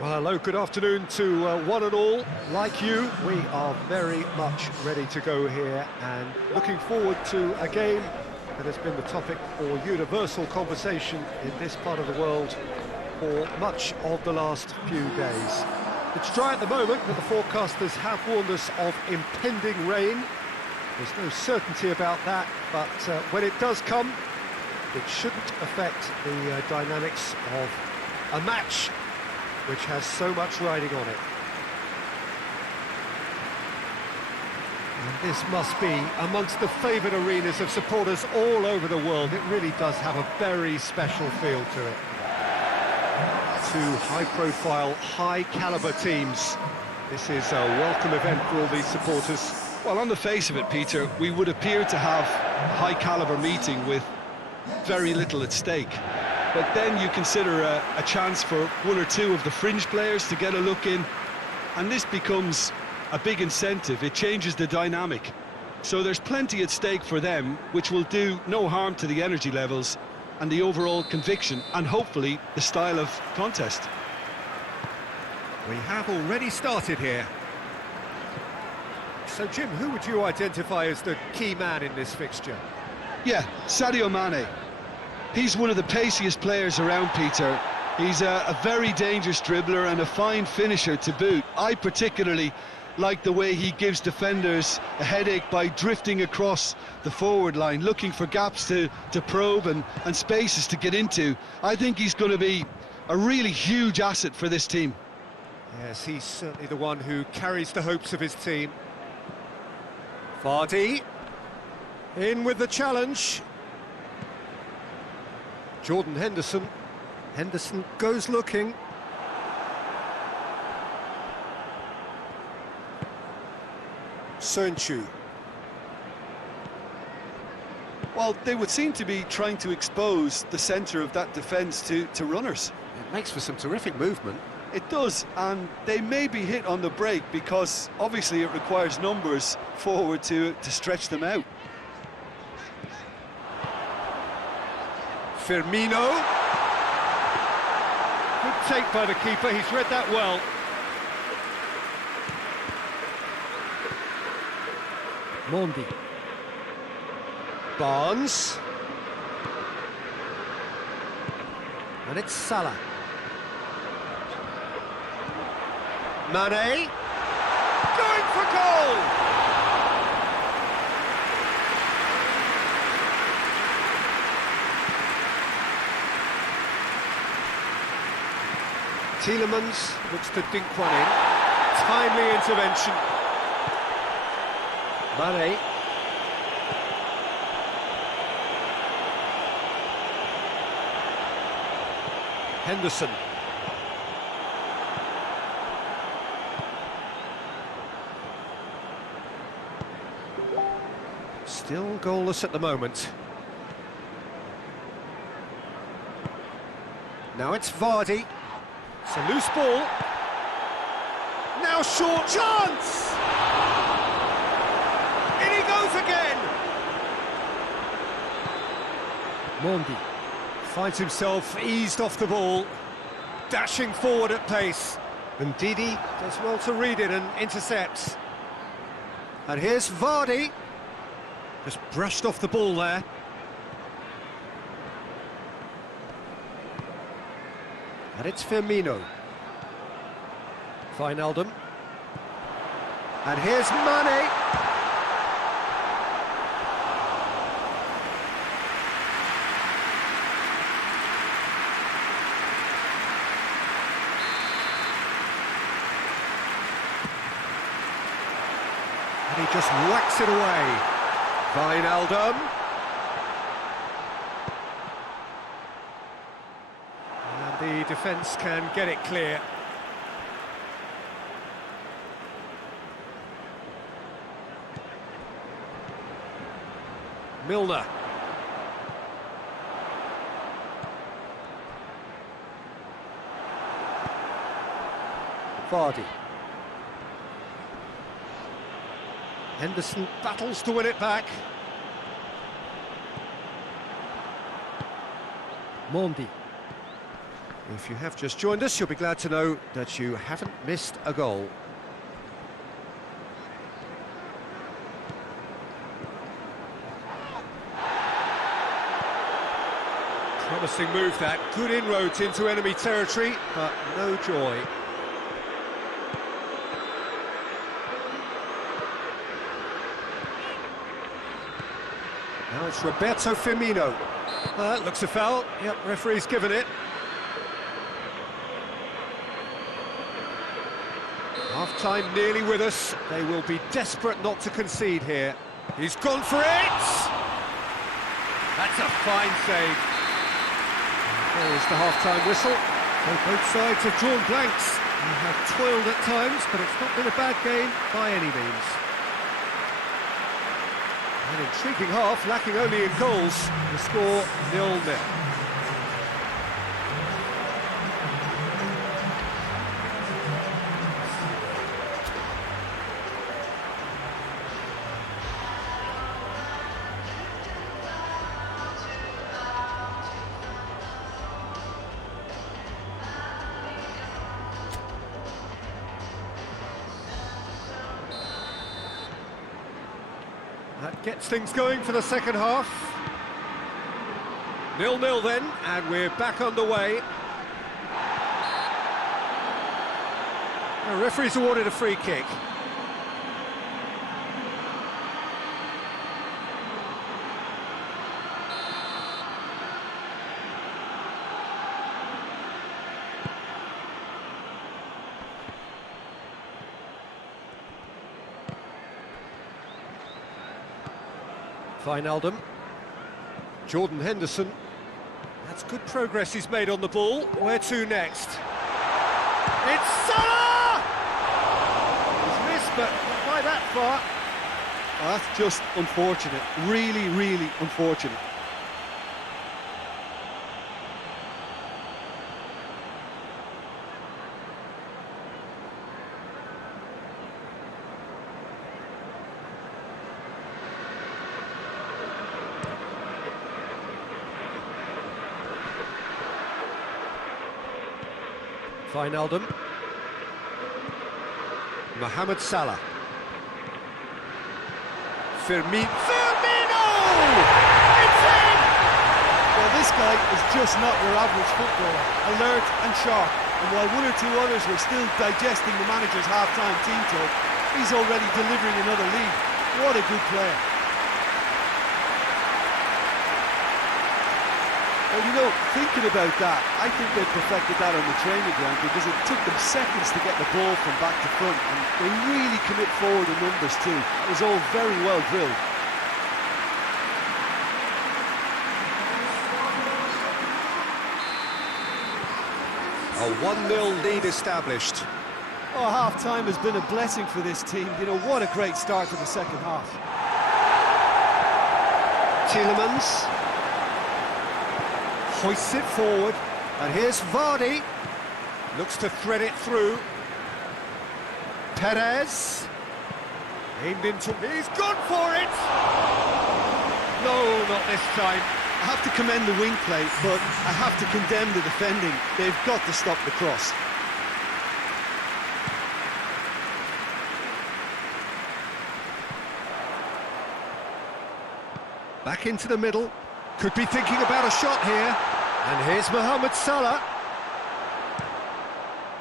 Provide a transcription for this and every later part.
Well, hello, good afternoon to one and all. Like you, we are very much ready to go here and looking forward to a game that has been the topic for universal conversation in this part of the world for much of the last few days. It's dry at the moment, but the forecasters have warned us of impending rain. There's no certainty about that, but when it does come, it shouldn't affect the dynamics of a match which has so much riding on it. And this must be amongst the favoured arenas of supporters all over the world. It really does have a very special feel to it. Two high-profile, high-caliber teams. This is a welcome event for all these supporters. Well, on the face of it, Peter, we would appear to have a high-caliber meeting with very little at stake. But then you consider a chance for one or two of the fringe players to get a look in, and this becomes a big incentive. It changes the dynamic. So there's plenty at stake for them, which will do no harm to the energy levels and the overall conviction, and hopefully the style of contest. We have already started here. So, Jim, who would you identify as the key man in this fixture? Yeah, Sadio Mane. He's one of the paciest players around, Peter. He's a very dangerous dribbler and a fine finisher to boot. I particularly like the way he gives defenders a headache by drifting across the forward line, looking for gaps to probe and spaces to get into. I think he's going to be a really huge asset for this team. Yes, he's certainly the one who carries the hopes of his team. Vardy, in with the challenge. Jordan Henderson. Henderson goes looking. Sönchu. Well, they would seem to be trying to expose the centre of that defence to runners. It makes for some terrific movement. It does, and they may be hit on the break because obviously it requires numbers forward to stretch them out. Firmino. Good take by the keeper, he's read that well. Mondi. Barnes. And it's Salah. Mane. Going for goal! Tielemans looks to dink one in. Timely intervention. Mane. Henderson. Still goalless at the moment. Now it's Vardy. It's a loose ball. Now short chance! In he goes again! Mondi finds himself eased off the ball, dashing forward at pace. And Didi does well to read it and intercepts. And here's Vardy. Just brushed off the ball there. And it's Firmino. Wijnaldum. And here's Mane. And he just whacks it away. Wijnaldum. The defence can get it clear. Milner. Vardy. Henderson battles to win it back. Mondi. If you have just joined us, you'll be glad to know that you haven't missed a goal. Promising move that, good inroads into enemy territory, but no joy. Now it's Roberto Firmino. Looks a foul. Yep, referee's given it. Half-time nearly with us. They will be desperate not to concede here. He's gone for it! That's a fine save. There's the half-time whistle. So both sides have drawn blanks. They have toiled at times, but it's not been a bad game by any means. An intriguing half, lacking only in goals. The score 0-0. That gets things going for the second half. 0-0 then, and we're back underway. The referee's awarded a free kick. Wijnaldum. Jordan Henderson. That's good progress he's made on the ball. Where to next? It's Salah! He's missed, but not by that far. Oh, that's just unfortunate. Really, really unfortunate. Wijnaldum. Mohamed Salah. Firmino! It's in! Well, this guy is just not your average footballer. Alert and sharp. And while one or two others were still digesting the manager's half-time team talk, he's already delivering another lead. What a good player. Well, you know, thinking about that, I think they perfected that on the training ground because it took them seconds to get the ball from back to front, and they really commit forward in numbers too. It was all very well drilled. A 1-0 lead established. Oh, half-time has been a blessing for this team. You know, what a great start to the second half. Tielemans hoists it forward, and here's Vardy. Looks to thread it through. Perez. Aimed into... He's gone for it! No, not this time. I have to commend the wing play, but I have to condemn the defending. They've got to stop the cross. Back into the middle. Could be thinking about a shot here. And here's Mohamed Salah.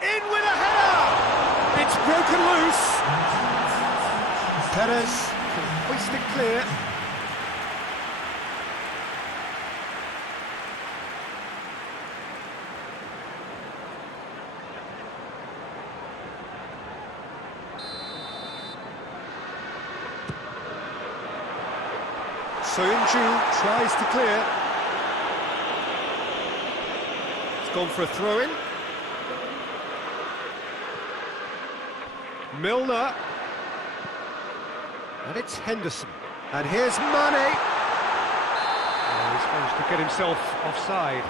In with a header! It's broken loose. Perez can hoist it clear. Soyuncu tries to clear. It's gone for a throw-in. Milner. And it's Henderson. And here's Mane. Oh, he's managed to get himself offside.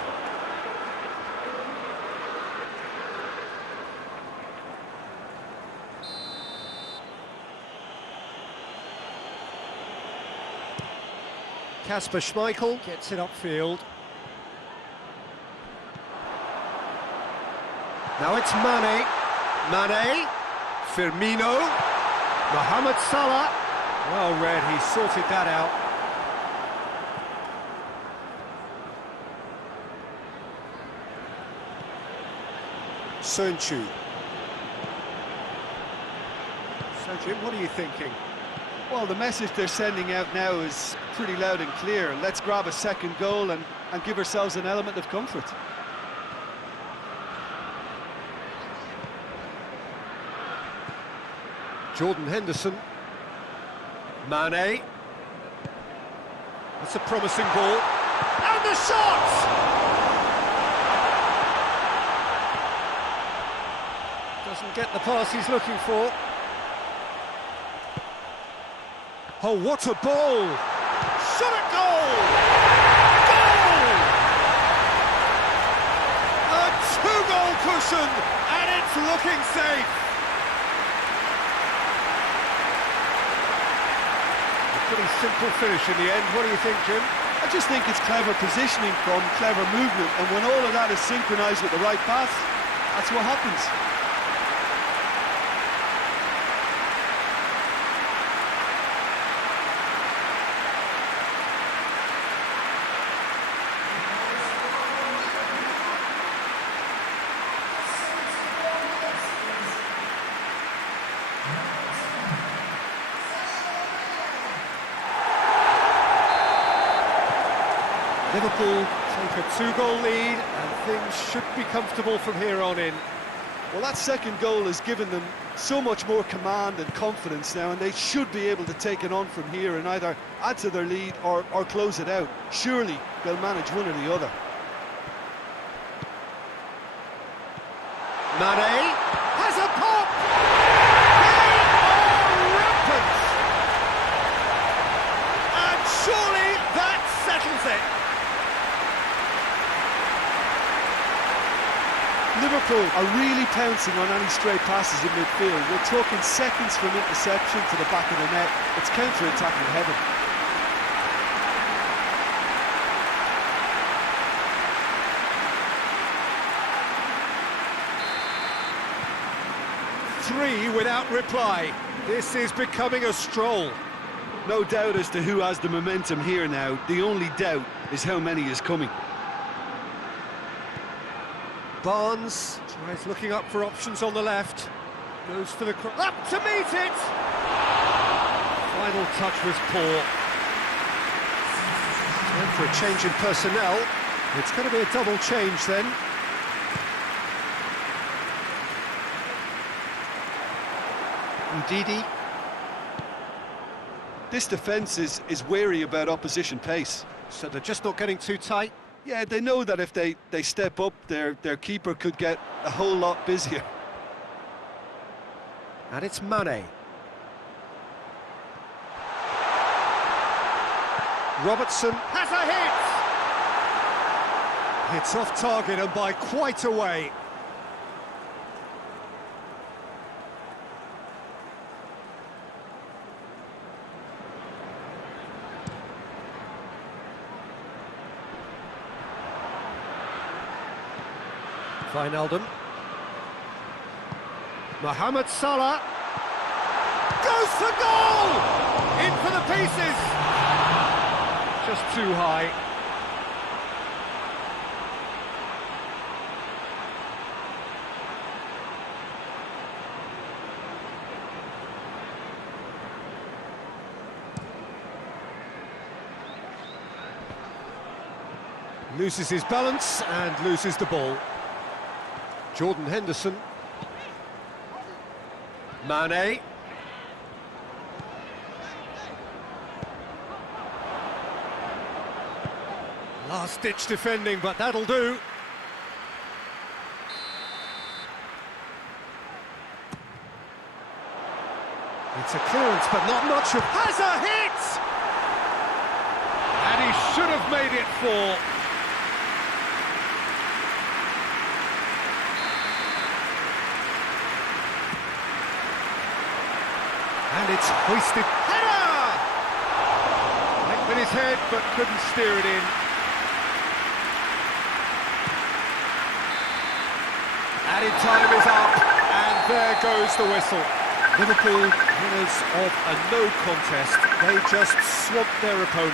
Kasper Schmeichel gets it upfield. Now it's Mane. Mane. Firmino. Mohamed Salah. Well read, he sorted that out. Sönchu. So Jim, what are you thinking? Well, the message they're sending out now is pretty loud and clear. Let's grab a second goal and give ourselves an element of comfort. Jordan Henderson. Mane. That's a promising ball. And the shot! Doesn't get the pass he's looking for. Oh, what a ball! Shot at goal! Goal! A two-goal cushion, and it's looking safe. A pretty simple finish in the end. What do you think, Jim? I just think it's clever positioning from clever movement, and when all of that is synchronised with the right pass, that's what happens. Liverpool take a two-goal lead, and things should be comfortable from here on in. Well, that second goal has given them so much more command and confidence now, and they should be able to take it on from here and either add to their lead or close it out. Surely they'll manage one or the other. Mane has a pop! They are rampant! And surely that settles it! Liverpool are really pouncing on any stray passes in midfield. We're talking seconds from interception to the back of the net. It's counter-attacking heaven. Three without reply. This is becoming a stroll. No doubt as to who has the momentum here now. The only doubt is how many is coming. Barnes tries looking up for options on the left. Goes for the cross. Up to meet it! Final touch was poor. Time for a change in personnel. It's going to be a double change then. Ndidi. This defence is wary about opposition pace. So they're just not getting too tight. Yeah, they know that if they step up, their keeper could get a whole lot busier. And it's Mane. Robertson has a hit! It's off target and by quite a way. Wijnaldum. Mohamed Salah goes for goal! In for the pieces! Just too high. Loses his balance and loses the ball. Jordan Henderson. Mane. Last-ditch defending, but that'll do. It's a clearance, but not much of... Has a hit! And he should have made it four. And it's hoisted. Header! Went with his head, but couldn't steer it in. Added time is up, and there goes the whistle. Liverpool, winners of a no contest. They just swamped their opponent.